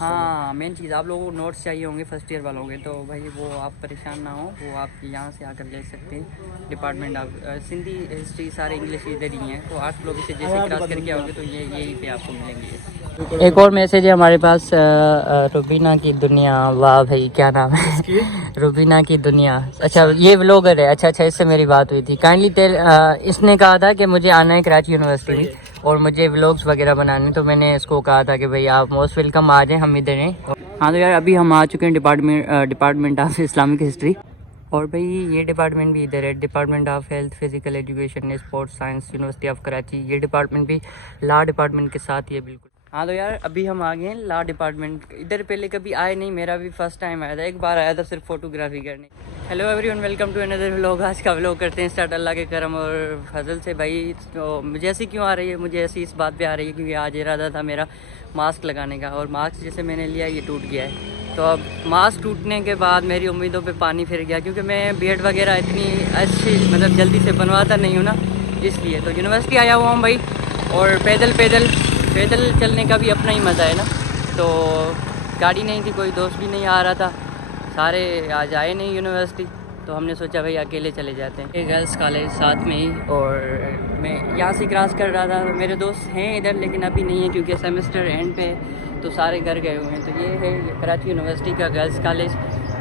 हाँ, मेन चीज़ आप लोगों को नोट्स चाहिए होंगे फर्स्ट ईयर वालों के, तो भाई वो आप परेशान ना हो, वो आप यहाँ से आकर ले सकते हैं। डिपार्टमेंट ऑफ सिंधी हिस्ट्री सारे इंग्लिश इधर ही हैं, तो 8 लोग से जैसे क्रॉस करके आओगे तो ये यहीं पे आपको मिलेंगे। एक और मैसेज है हमारे पास, रुबीना की दुनिया, वाह भाई क्या नाम है रुबीना की दुनिया। अच्छा ये व्लॉगर है, अच्छा इससे मेरी बात हुई थी। काइंडली इसने कहा था कि मुझे आना है कराची यूनिवर्सिटी में और मुझे व्लॉग्स वगैरह बनाने, तो मैंने इसको कहा था कि भाई आप मोस्ट वेलकम आ जाएं, हम इधर हैं। हाँ तो यार अभी हम आ चुके हैं डिपार्टमेंट ऑफ इस्लामिक हिस्ट्री, और भाई ये डिपार्टमेंट भी इधर है, department of health physical education sports science university of Karachi. ये डिपार्टमेंट भी लॉ डिपार्टमेंट के साथ ही है बिल्कुल। हाँ तो यार अभी हम आ गए हैं लॉ डिपार्टमेंट। इधर पहले कभी आए नहीं, मेरा भी फर्स्ट टाइम आया था, एक बार आया था सिर्फ फोटोग्राफी करने। Hello everyone, welcome to another vlog. आज का व्लॉग करते हैं स्टार्ट अल्लाह के करम और फजल से। भाई तो मुझे ऐसी क्यों आ रही है, मुझे ऐसी इस बात पे आ रही है क्योंकि आज इरादा था मेरा मास्क लगाने का, और मास्क जैसे मैंने लिया ये टूट गया है। तो अब मास्क टूटने के बाद मेरी उम्मीदों पे पानी फिर गया, क्योंकि मैं बीएड वगैरह इतनी अच्छी मतलब जल्दी से बनवाता नहीं हूँ ना, इसलिए। तो यूनिवर्सिटी आया हुआ हूँ भाई, और पैदल चलने का भी अपना ही मज़ा है ना। तो गाड़ी नहीं थी, कोई दोस्त भी नहीं आ रहा था, सारे आज आए नहीं यूनिवर्सिटी, तो हमने सोचा भाई अकेले चले जाते हैं। गर्ल्स कॉलेज साथ में ही, और मैं यहाँ से क्रॉस कर रहा था। मेरे दोस्त हैं इधर लेकिन अभी नहीं है क्योंकि सेमेस्टर एंड पे, तो सारे घर गए हुए हैं। तो ये है कराची यूनिवर्सिटी का गर्ल्स कॉलेज,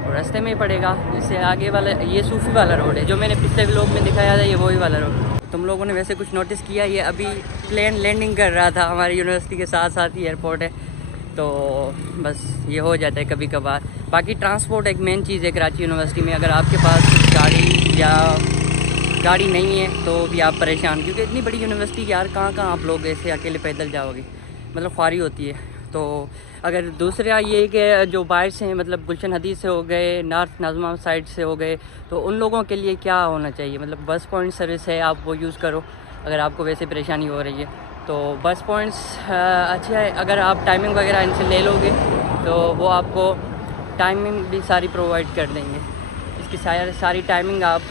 और रास्ते में ही पड़ेगा। इससे आगे वाला ये सूफी वाला रोड है, जो मैंने पिछले व्लॉग में दिखाया था, ये वही वाला रोड। तुम लोगों ने वैसे कुछ नोटिस किया, ये अभी प्लेन लैंडिंग कर रहा था, हमारी यूनिवर्सिटी के साथ साथ ही एयरपोर्ट है, तो बस ये हो जाता है कभी कभार। बाकी ट्रांसपोर्ट एक मेन चीज़ है कराची यूनिवर्सिटी में। अगर आपके पास गाड़ी नहीं है तो भी आप परेशान, क्योंकि इतनी बड़ी यूनिवर्सिटी यार, कहाँ आप लोग ऐसे अकेले पैदल जाओगे, मतलब ख्वारी होती है। तो अगर दूसरा ये कि जो बाहर से हैं, मतलब गुलशन हदीस से हो गए, नॉर्थ नाजमा साइड से हो गए, तो उन लोगों के लिए क्या होना चाहिए, मतलब बस पॉइंट सर्विस है, आप वो यूज़ करो अगर आपको वैसे परेशानी हो रही है। तो बस पॉइंट्स अच्छा है, अगर आप टाइमिंग वगैरह इनसे ले लोगे तो वो आपको टाइमिंग भी सारी प्रोवाइड कर देंगे। इसकी सारी टाइमिंग आप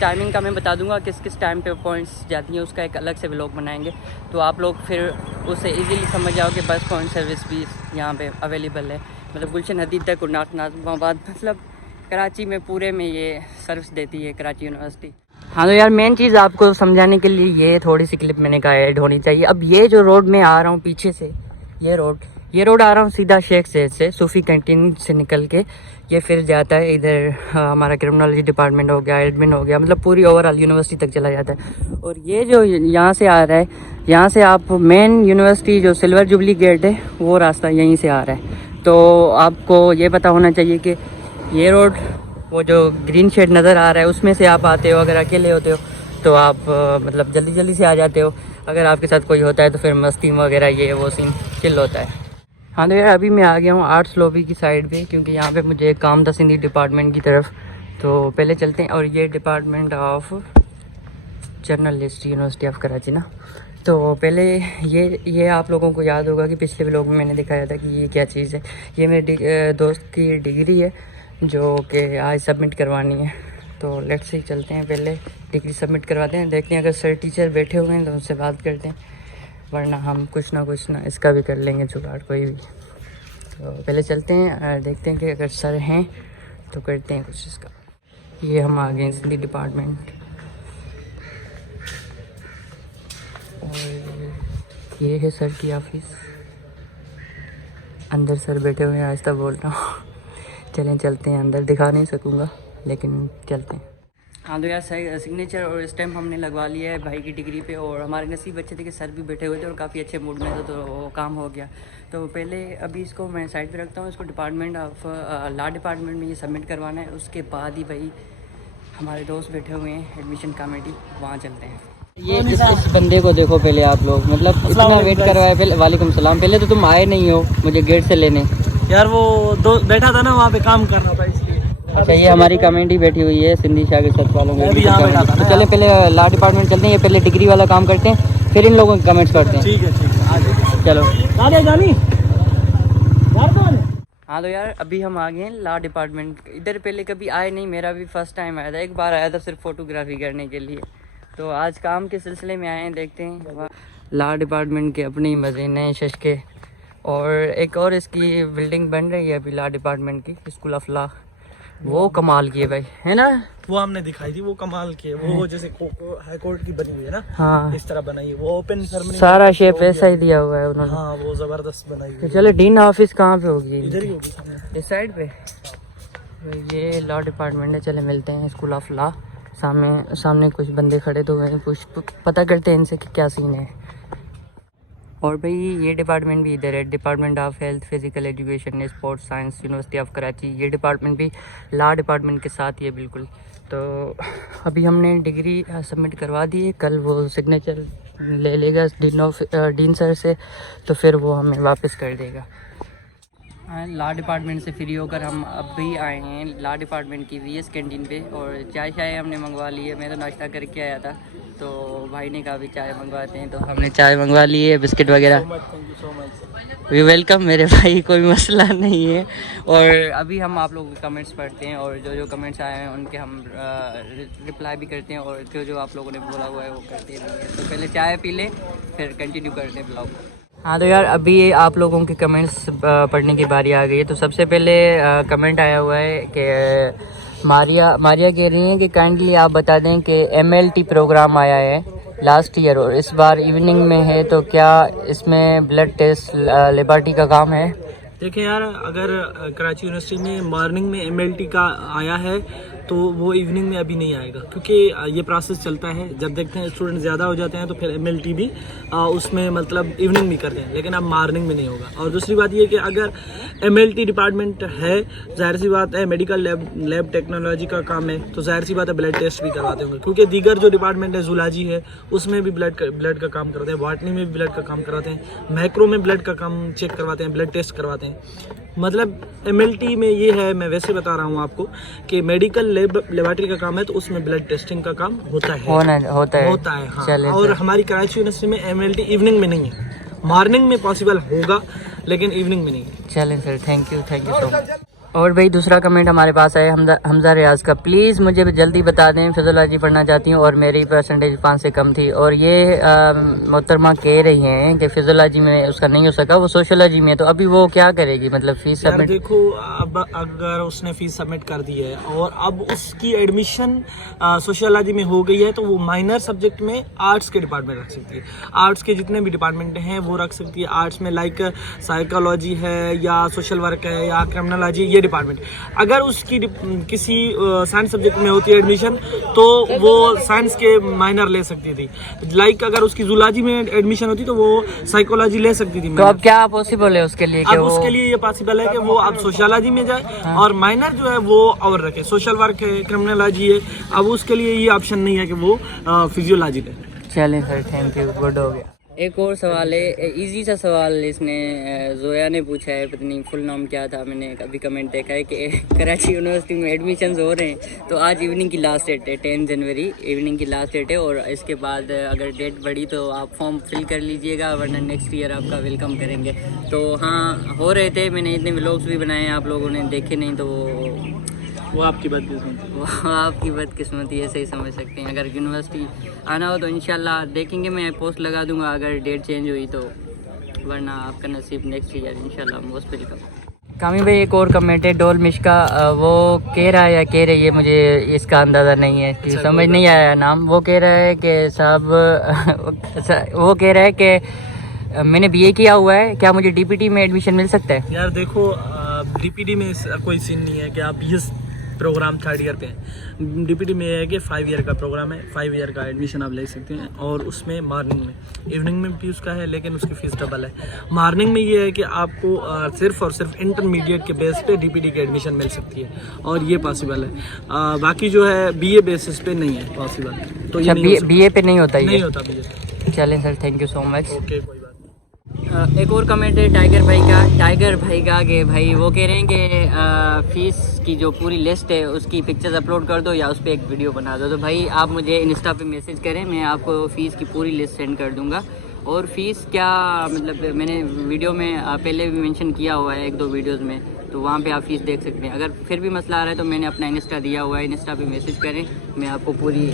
टाइमिंग का मैं बता दूंगा किस टाइम पे पॉइंट्स जाती हैं, उसका एक अलग से व्लॉग बनाएंगे, तो आप लोग फिर उससे इजीली समझ जाओ कि बस पॉइंट सर्विस भी यहाँ पे अवेलेबल है। मतलब गुलशन हदीद तक और नॉर्थ नाज़िमाबाद, मतलब कराची में पूरे में ये सर्विस देती है कराची यूनिवर्सिटी। हाँ तो यार मेन चीज़ आपको समझाने के लिए ये थोड़ी सी क्लिप मैंने कहा ऐड होनी चाहिए। अब ये जो रोड में आ रहा हूँ पीछे से, ये रोड आ रहा हूँ सीधा शेख ज़ैद से, सूफ़ी कैंटीन से निकल के ये फिर जाता है इधर हमारा क्रिमिनोलॉजी डिपार्टमेंट हो गया, एडमिन हो गया, मतलब पूरी ओवरऑल यूनिवर्सिटी तक चला जाता है। और ये जो यहाँ से आ रहा है, यहाँ से आप मेन यूनिवर्सिटी जो सिल्वर जुबली गेट है, वो रास्ता यहीं से आ रहा है। तो आपको ये पता होना चाहिए कि ये रोड, वो जो ग्रीन शेड नज़र आ रहा है, उसमें से आप आते हो। अगर अकेले होते हो तो आप मतलब जल्दी से आ जाते हो। अगर आपके साथ कोई होता है तो फिर मस्ती वगैरह ये वो सीन चिल होता है। हाँ तो यार अभी मैं आ गया हूँ आर्ट्स लॉबी की साइड पे, क्योंकि यहाँ पे मुझे एक काम था सिंधी डिपार्टमेंट की तरफ। तो पहले चलते हैं, और ये department of journalist university of Karachi ना। तो पहले ये आप लोगों को याद होगा कि पिछले व्लॉग में मैंने दिखाया था कि ये क्या चीज़ है। ये मेरे दोस्त की डिग्री है जो कि आज सबमिट करवानी है। तो लेट्स से चलते हैं, पहले डिग्री सबमिट करवाते हैं, देखते हैं अगर सर टीचर बैठे हुए हैं तो उनसे बात करते हैं, वरना हम कुछ ना इसका भी कर लेंगे जुगाड़ कोई भी। तो पहले चलते हैं, देखते हैं कि अगर सर हैं तो करते हैं कुछ इसका। ये हम आ गए हैं सिंधी डिपार्टमेंट, और ये है सर की ऑफिस। अंदर सर बैठे हुए हैं, आहिस्ता बोल रहा हूँ। चलें चलते हैं अंदर, दिखा नहीं सकूँगा लेकिन चलते हैं। हाँ तो यार सिग्नेचर और स्टैम्प हमने लगवा लिया है भाई की डिग्री पे, और हमारे नसीब अच्छे थे कि सर भी बैठे हुए थे और काफ़ी अच्छे मूड में थे, तो काम हो गया। तो पहले अभी इसको मैं साइड पे रखता हूँ, इसको डिपार्टमेंट ऑफ लॉ डिपार्टमेंट में ये सबमिट करवाना है। उसके बाद ही भाई हमारे दोस्त बैठे हुए हैं एडमिशन कमेटी, वहाँ चलते हैं। ये इस बंदे को देखो पहले आप लोग, मतलब इतना वेट करवाया पहले। वालेकुम सलाम। पहले तो तुम आए नहीं हो मुझे गेट से लेने यार, वो दो बैठा था ना वहाँ पे, काम कर रहा था इसलिए। अच्छा ये हमारी कमेटी बैठी हुई है सिंधी शागिर्द सत वालों की। तो चले पहले लॉ डिपार्टमेंट चलते हैं, ये पहले डिग्री वाला काम करते हैं, फिर इन लोगों के कमेंट्स पढ़ते हैं। ठीक है चलो। जानी हाँ तो यार अभी हम आ गए हैं लॉ डिपार्टमेंट। इधर पहले कभी आए नहीं, मेरा भी फर्स्ट टाइम आया था, एक बार आया था सिर्फ फोटोग्राफी करने के लिए। तो आज काम के सिलसिले में आए हैं, देखते हैं। लॉ डिपार्टमेंट के अपने ही मज़े नए शश के, और एक और इसकी बिल्डिंग बन रही है अभी लॉ डिपार्टमेंट की, स्कूल ऑफ लॉ। वो कमाल की है भाई, है ना? वो हमने दिखाई थी, वो कमाल की है। वो जैसे हाई कोर्ट की बनी हुई है ना, हाँ, इस तरह बनाई है। वो ओपन सेरेमनी सारा शेप ऐसा ही दिया हुआ है उन्होंने। हाँ, वो जबरदस्त बनाई हुई तो है। चलो, डीन ऑफिस कहाँ पे होगी? इधर ही होगी, इस साइड पे। ये लॉ डिपार्टमेंट है। चले मिलते हैं स्कूल ऑफ लॉ। सामने कुछ बंदे खड़े तो हैं, कुछ पता करते हैं इनसे कि क्या सीन है। और भाई ये डिपार्टमेंट भी इधर है, department of health, physical education, sports science, university of Karachi. ये डिपार्टमेंट भी लॉ डिपार्टमेंट के साथ ही है बिल्कुल। तो अभी हमने डिग्री सबमिट करवा दी है, कल वो सिग्नेचर ले लेगा डीन सर से, तो फिर वो हमें वापस कर देगा। लॉ डिपार्टमेंट से फ्री होकर हम अभी आए हैं लॉ डिपार्टमेंट की वीएस कैंटीन पे, और चाय शाय हमने मंगवा ली है। मैं तो नाश्ता करके आया था, तो भाई ने कहा भी चाय मंगवाते हैं, तो हमने चाय मंगवा ली है, बिस्किट वगैरह। Thank you so much. We welcome मेरे भाई, कोई मसला नहीं है। और अभी हम आप लोगों के कमेंट्स पढ़ते हैं, और जो जो कमेंट्स आए हैं उनके हम रिप्लाई भी करते हैं, और जो जो आप लोगों ने बोला हुआ है वो करते भी हैं। तो पहले चाय पी लें, फिर कंटिन्यू करते हैं ब्लॉग। हाँ तो यार, अभी आप लोगों के कमेंट्स पढ़ने की बारी आ गई है। तो सबसे पहले कमेंट आया हुआ है कि मारिया कह रही हैं कि काइंडली आप बता दें कि MLT प्रोग्राम आया है लास्ट ईयर और इस बार इवनिंग में है, तो क्या इसमें ब्लड टेस्ट लेबोरेटरी का काम है? देखिए यार, अगर कराची यूनिवर्सिटी में मॉर्निंग में MLT का आया है तो वो इवनिंग में अभी नहीं आएगा, क्योंकि ये प्रोसेस चलता है। जब देखते हैं स्टूडेंट ज़्यादा हो जाते हैं तो फिर MLT भी उसमें मतलब इवनिंग में करते हैं, लेकिन अब मॉर्निंग में नहीं होगा। और दूसरी बात ये कि अगर MLT डिपार्टमेंट है, जाहिर सी बात है मेडिकल लैब टेक्नोलॉजी का काम है, तो जाहिर सी बात है ब्लड टेस्ट भी करवाते होंगे, क्योंकि दीगर जो डिपार्टमेंट है जूलॉजी है उसमें भी ब्लड का काम करते हैं, बॉटनी में भी ब्लड का काम कराते हैं, मैक्रो में ब्लड का काम चेक करवाते हैं, ब्लड टेस्ट करवाते हैं। मतलब MLT में ये है, मैं वैसे बता रहा हूँ आपको कि मेडिकल लेबोरेटरी का काम है, तो उसमें ब्लड टेस्टिंग का काम होता है हाँ। और हमारी कराची यूनिवर्सिटी में MLT इवनिंग में नहीं है, मॉर्निंग में पॉसिबल होगा लेकिन इवनिंग में नहीं है। चलें sir, thank you so much. और भाई दूसरा कमेंट हमारे पास है हमजा रियाज का। प्लीज़ मुझे जल्दी बता दें, फिजियोलॉजी पढ़ना चाहती हूँ और मेरी परसेंटेज 5 से कम थी। और ये मोहतरमा कह रही हैं कि फिजियोलॉजी में उसका नहीं हो सका, वो सोशियोलॉजी में, तो अभी वो क्या करेगी? मतलब फीस सबमिट। देखो, अब अगर उसने फीस सबमिट कर दी है और अब उसकी एडमिशन सोशियोलॉजी में हो गई है, तो वो माइनर सब्जेक्ट में आर्ट्स के डिपार्टमेंट रख सकती है। आर्ट्स के जितने भी डिपार्टमेंट हैं वो रख सकती है। आर्ट्स में लाइक साइकोलॉजी है या सोशल वर्क है या क्रिमिनोलॉजी, डिपार्टमेंट। अगर उसकी किसी साइंस सब्जेक्ट में होती है एडमिशन, तो वो साइंस के माइनर ले सकती थी। लाइक अगर उसकी जूलॉजी में एडमिशन होती तो वो साइकोलॉजी ले सकती थी। तो अब क्या पॉसिबल है उसके लिए? अब उसके लिए ये पॉसिबल है कि वो अब सोशियोलॉजी में जाए। हाँ। और माइनर जो है वो और रखे, सोशल वर्क है, क्रिमिनोलॉजी है। अब उसके लिए ये ऑप्शन नहीं है कि वो फिजियोलॉजी ले। चलें सर, थैंक यू, गुड हो गया। एक और सवाल है, इजी सा सवाल इसने जोया ने पूछा है, पता नहीं फुल नाम क्या था, मैंने अभी कमेंट देखा है कि कराची यूनिवर्सिटी में एडमिशन्स हो रहे हैं, तो आज इवनिंग की लास्ट डेट है, 10 जनवरी इवनिंग की लास्ट डेट है। और इसके बाद अगर डेट बढ़ी तो आप फॉर्म फिल कर लीजिएगा, वरना नेक्स्ट ईयर आपका वेलकम करेंगे। तो हाँ, हो रहे थे, मैंने इतने व्लॉग्स भी बनाए हैं, आप लोगों ने देखे नहीं, तो वो आपकी बदकिस्मती, वो आपकी बदकिस्मती, ऐसे ही समझ सकते हैं। अगर यूनिवर्सिटी आना हो तो इंशाल्लाह देखेंगे, मैं पोस्ट लगा दूंगा अगर डेट चेंज हुई तो, वरना आपका नसीब नेक्स्ट ईयर इंशाल्लाह मोस्ट वेलकम। कामी भाई एक और कमेंट है डोल मिश्का, वो कह रहा है या कह रही है, मुझे इसका अंदाज़ा नहीं है, अच्छा, समझ नहीं आया नाम। वो कह रहा है कि साहब वो कह रहा है कि मैंने BA किया हुआ है, क्या मुझे DPT में एडमिशन मिल सकता है? यार देखो, DPT में कोई सीन नहीं है कि आप इस प्रोग्राम 3rd ईयर पे हैं। DPT में ये है कि 5 ईयर का प्रोग्राम है, 5 ईयर का एडमिशन आप ले सकते हैं। और उसमें मॉर्निंग में, इवनिंग में भी उसका है, लेकिन उसकी फ़ीस डबल है। मॉर्निंग में ये है कि आपको सिर्फ और सिर्फ इंटरमीडिएट के बेस पे DPT की एडमिशन मिल सकती है, और ये पॉसिबल है। बाकी जो है BA बेसिस पे नहीं है पॉसिबल। तो ये BA पे नहीं होता, नहीं होता BA। चलें sir, thank you so much. Okay, कोई बात। एक और कमेंट है टाइगर भाई का कि भाई वो कह रहे हैं कि फ़ीस की जो पूरी लिस्ट है उसकी पिक्चर्स अपलोड कर दो या उस पर एक वीडियो बना दो। तो भाई आप मुझे इंस्टा पे मैसेज करें, मैं आपको फ़ीस की पूरी लिस्ट सेंड कर दूंगा। और फ़ीस क्या, मतलब मैंने वीडियो में पहले भी मेंशन किया हुआ है 1-2 वीडियोज़ में, तो वहाँ पे आप फ़ीस देख सकते हैं। अगर फिर भी मसला आ रहा है तो मैंने अपना इंस्टा दिया हुआ है, इंस्टा पे मैसेज करें, मैं आपको पूरी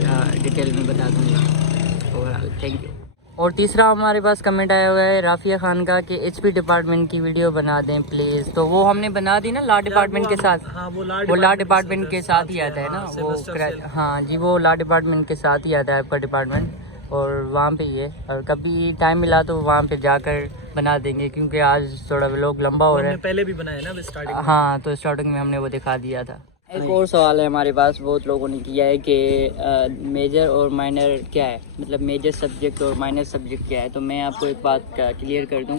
डिटेल में बता दूँगा। Overall thank you. और तीसरा हमारे पास कमेंट आया हुआ है राफिया खान का कि एचपी डिपार्टमेंट की वीडियो बना दें प्लीज़। तो वो हमने बना दी ना लॉ डिपार्टमेंट के साथ। हाँ, वो लॉ डिपार्टमेंट के साथ ही आता है ना वो। हाँ जी, वो लॉ डिपार्टमेंट के साथ ही आता है आपका डिपार्टमेंट, और वहाँ पे ही है। और कभी टाइम मिला तो वहाँ पे जाकर बना देंगे, क्योंकि आज थोड़ा व्लॉग लंबा हो रहा है। पहले भी बनाया ना स्टार्टिंग। हाँ, तो स्टार्टिंग में हमने वो दिखा दिया था। एक और सवाल है हमारे पास, बहुत लोगों ने किया है कि मेजर और माइनर क्या है, मतलब मेजर सब्जेक्ट और माइनर सब्जेक्ट क्या है। तो मैं आपको एक बात क्लियर कर दूं,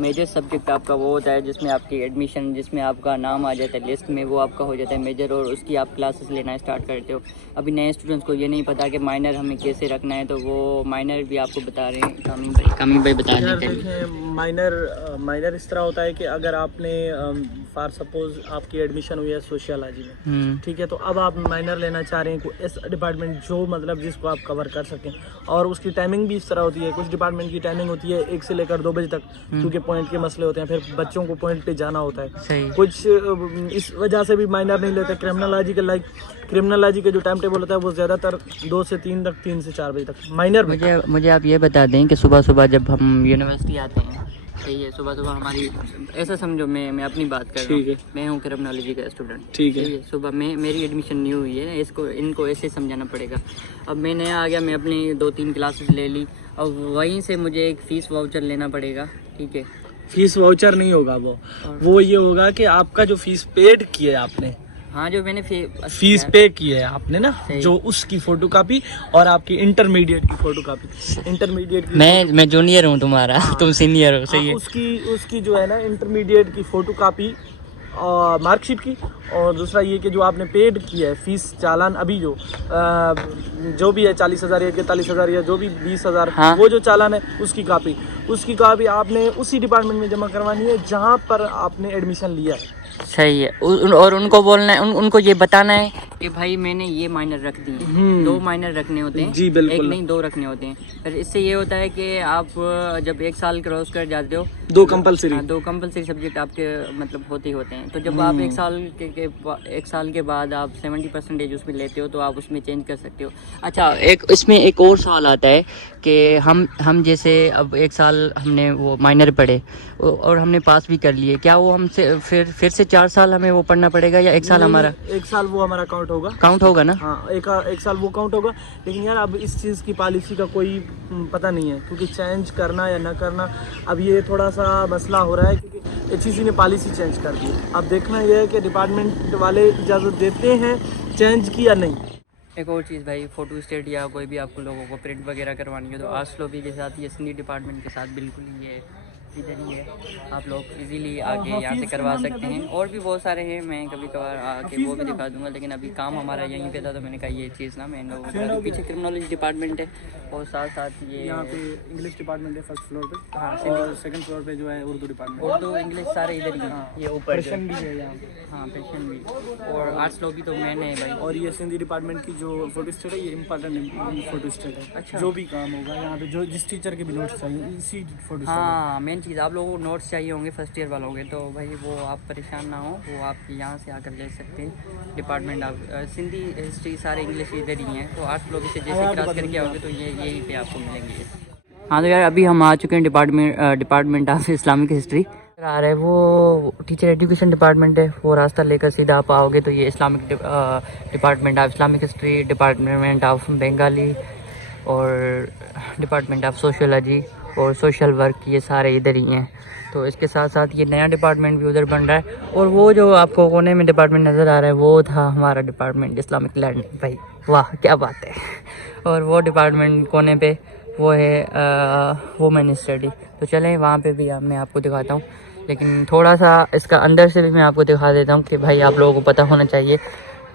मेजर सब्जेक्ट आपका वो होता है जिसमें आपकी एडमिशन, जिसमें आपका नाम आ जाता है लिस्ट में, वो आपका हो जाता है मेजर, और उसकी आप क्लासेस लेना स्टार्ट करते हो। अभी नए स्टूडेंट्स को ये नहीं पता कि माइनर हमें कैसे रखना है, तो वो माइनर भी आपको बता रहे हैं कामी भाई बता रहे हैं। देखें, माइनर इस तरह होता है कि अगर आपने फॉर सपोज आपकी एडमिशन हुई है सोशियोलॉजी में, ठीक है, तो अब आप माइनर लेना चाह रहे हैं कोई ऐसा डिपार्टमेंट जो मतलब जिसको आप कवर कर सकें, और उसकी टाइमिंग भी इस तरह होती है। कुछ डिपार्टमेंट की टाइमिंग होती है 1 से लेकर 2 बजे तक, क्योंकि पॉइंट के मसले होते हैं, फिर बच्चों को पॉइंट पे जाना होता है। कुछ इस वजह से भी माइनर नहीं लेते। क्रिमिनोलॉजी का जो टाइम टेबल होता है वो ज़्यादातर 2 से 3 तक, 3 से 4 बजे तक माइनर। मुझे आप ये बता दें कि सुबह सुबह जब हम यूनिवर्सिटी आते हैं, सही है, सुबह सुबह हमारी, ऐसा समझो मैं अपनी बात कर रहा हूँ, मैं हूँ क्रिमिनोलॉजी का स्टूडेंट, ठीक है। सुबह में मेरी एडमिशन न्यू हुई है, इनको ऐसे समझाना पड़ेगा। अब मैं नया आ गया, मैं अपनी 2-3 क्लासेस ले ली, अब वहीं से मुझे एक फ़ीस वाउचर लेना पड़ेगा, ठीक है। फीस वाउचर नहीं होगा वो ये होगा कि आपका जो फीस पेड किया है आपने, हाँ, जो मैंने फीस पे की है आपने ना, जो उसकी फोटोकॉपी और आपकी इंटरमीडिएट की फोटोकॉपी। इंटरमीडिएट की मैं जूनियर हूँ तुम्हारा, तुम सीनियर हो, सही है। उसकी जो है ना इंटरमीडिएट की फोटोकॉपी और मार्कशीट की, और दूसरा ये कि जो आपने पेड किया है फीस चालान, अभी जो भी है 40,000 या 41,000 या जो भी 20,000, हाँ, वो जो चालान है उसकी कॉपी आपने उसी डिपार्टमेंट में जमा करवानी है जहाँ पर आपने एडमिशन लिया है। सही है। और उनको बोलना है, उनको ये बताना है कि भाई मैंने ये माइनर रख दिए, 2 माइनर रखने होते हैं जी, बिल्कुल, एक नहीं 2 रखने होते हैं। फिर इससे ये होता है कि आप जब 1 साल क्रॉस कर जाते हो, 2 कंपलसरी सब्जेक्ट आपके मतलब होते हैं। तो जब आप 1 साल के बाद आप 70% उसमें लेते हो, तो आप उसमें चेंज कर सकते हो। अच्छा, इसमें एक और सवाल आता है कि हम जैसे अब 1 साल हमने वो माइनर पढ़े और हमने पास भी कर लिए, क्या वो हमसे फिर से 4 साल हमें वो पढ़ना पड़ेगा, या 1 साल हमारा? 1 साल वो हमारा काउंट होगा ना? हाँ, एक साल वो काउंट होगा। लेकिन यार अब इस चीज़ की पॉलिसी का कोई पता नहीं है, क्योंकि चेंज करना या ना करना अब ये थोड़ा सा मसला हो रहा है, क्योंकि HEC ने पॉलिसी चेंज कर दी। अब देखना ये है कि डिपार्टमेंट वाले इजाज़त देते हैं चेंज की या नहीं। एक और चीज़ भाई, फ़ोटो स्टेट या कोई भी आपको लोगों को प्रिंट वगैरह करवानी हो तो आर्ट्स लॉबी के साथ, ये SND डिपार्टमेंट के साथ बिल्कुल ही है, इधर ही है, आप लोग इजीली आके यहाँ से करवा सकते हैं। और भी बहुत सारे हैं, मैं कभी कभार आके वो भी दिखा दूंगा, लेकिन अभी काम हमारा यहीं पे था, तो मैंने कहा ये चीज़ ना मैं लोगों पीछे क्रिमिनोलॉजी डिपार्टमेंट है, और साथ ये यहाँ पे इंग्लिश डिपार्टमेंट है 1st फ्लोर पे, हाँ, और 2nd फ्लोर पे जो है उर्दू डिपार्टमेंट, उर्दू इंग्लिश सारे इधर ही हैं। ये ऊपर पेशन भी है यहाँ पे, हाँ, पेशन भी, और आर्ट्स लॉबी तो मैंने है भाई। और ये SND डिपार्टमेंट की जो फोटो स्टेट है, ये इम्पोर्टेंट फोटो स्टेट है। अच्छा, जो भी काम होगा यहाँ पे, जो जिस टीचर के भी नोट्स चाहिए इसी फोटो, हाँ, मेन चीज़ आप लोगों को नोट्स चाहिए होंगे फर्स्ट ईयर वालों के, तो भाई वो आप परेशान ना हो, वो आप यहाँ से आकर ले सकते हैं। डिपार्टमेंट आप सिंधी, हिस्ट्री, सारे इंग्लिश इधर ही हैं, तो आर्ट्स लोग से जैसे क्रॉस करके आओगे तो ये यहीं पे आपको मिलेंगे। हाँ, तो यार अभी हम आ चुके हैं डिपार्टमेंट ऑफ इस्लामिक हिस्ट्री आ रहा है, वो टीचर एजुकेशन डिपार्टमेंट है। वो रास्ता लेकर सीधा आप आओगे तो ये Islamic department of Islamic history, department of Bengali, और डिपार्टमेंट ऑफ सोशियोलॉजी और सोशल वर्क, ये सारे इधर ही हैं। तो इसके साथ साथ ये नया डिपार्टमेंट भी उधर बन रहा है, और वो जो आपको कोने में डिपार्टमेंट नज़र आ रहा है वो था हमारा डिपार्टमेंट इस्लामिक लर्निंग। भाई वाह, क्या बात है। और वो डिपार्टमेंट कोने पे वो है वुमेन स्टडी। तो चलें वहाँ पे भी मैं आपको दिखाता हूँ, लेकिन थोड़ा सा इसका अंदर से भी मैं आपको दिखा देता हूँ कि भाई आप लोगों को पता होना चाहिए,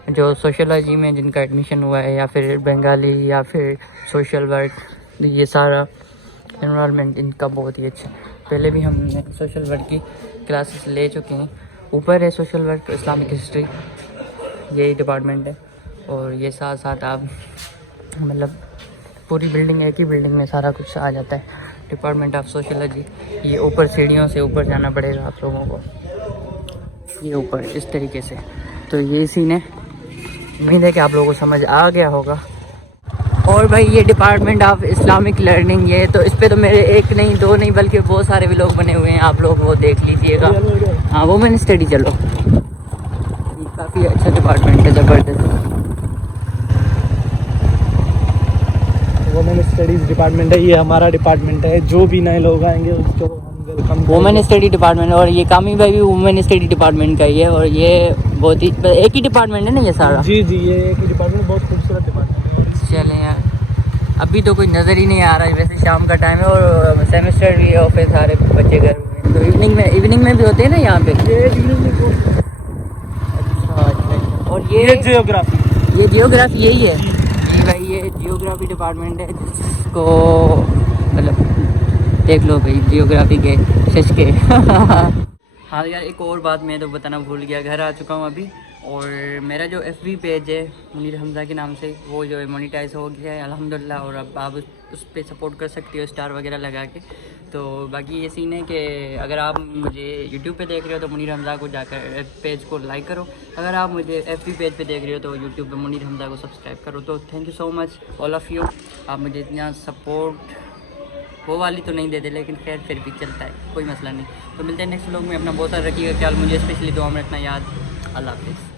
जो सोशियोलॉजी में जिनका एडमिशन हुआ है, या फिर बंगाली, या फिर सोशल वर्क, ये सारा एनवायरनमेंट इनका बहुत ही अच्छा। पहले भी हमने सोशल वर्क की क्लासेस ले चुके हैं। ऊपर है सोशल वर्क, इस्लामिक हिस्ट्री, यही डिपार्टमेंट है, और ये साथ साथ आप मतलब पूरी बिल्डिंग, एक ही बिल्डिंग में सारा कुछ आ जाता है। डिपार्टमेंट ऑफ सोशियोलॉजी, ये ऊपर सीढ़ियों से ऊपर जाना पड़ेगा आप लोगों को, ये ऊपर इस तरीके से। तो ये सीन है, उम्मीद है कि आप लोगों को समझ आ गया होगा। और भाई ये डिपार्टमेंट ऑफ इस्लामिक लर्निंग, ये तो इस पे तो मेरे एक नहीं दो नहीं बल्कि बहुत सारे भी लोग बने हुए हैं, आप लोग वो देख लीजिएगा। हाँ वुमेन स्टडी, चलो काफ़ी अच्छा डिपार्टमेंट है, ज़बरदस्त। वुमेन स्टडीज डिपार्टमेंट है, ये हमारा डिपार्टमेंट है। जो भी नए लोग आएंगे उसको हम वेलकम। वुमेन स्टडी डिपार्टमेंट, और ये कामी भाई भी वुमेन स्टडी डिपार्टमेंट का ही है, और ये बहुत ही एक ही डिपार्टमेंट है ना ये सारा। जी जी, ये एक ही डिपार्टमेंट, बहुत खूबसूरत डिपार्टमेंट है। चलें यार, अभी तो कोई नज़र ही नहीं आ रहा है, वैसे शाम का टाइम है और सेमेस्टर भी ऑफ है, सारे बच्चे घर में, तो इवनिंग में भी होते हैं ना यहाँ पे। ये इवनिंग में को- अच्छा। और ये जियोग्राफी, ये जियोग्राफी यही है जी भाई, ये जियोग्राफी डिपार्टमेंट है, जिसको मतलब देख लो भाई जियोग्राफी के शश के हाँ यार, एक और बात मैं तो बताना भूल गया, घर आ चुका हूँ अभी, और मेरा जो FB पेज है मुनीर हमज़ा के नाम से, वो जो है मोनेटाइज हो गया है अल्हम्दुलिल्लाह, और अब आप उस पर सपोर्ट कर सकते हो स्टार वगैरह लगा के। तो बाकी ये सीन है कि अगर आप मुझे यूट्यूब पे देख रहे हो तो मुनीर हमज़ा को जाकर पेज को लाइक करो, अगर आप मुझे FB पेज पे देख रहे हो तो यूट्यूब पे मुनीर हमज़ा को सब्सक्राइब करो। तो thank you so much all of you, आप मुझे इतना सपोर्ट, वो वाली तो नहीं देते लेकिन खैर फिर भी चलता है, कोई मसला नहीं। तो मिलते हैं नेक्स्ट व्लॉग में, अपना बहुत सारा रखिएगा ख्याल, मुझे स्पेशली दुआ में रखना याद। अल्लाह हाफिज़।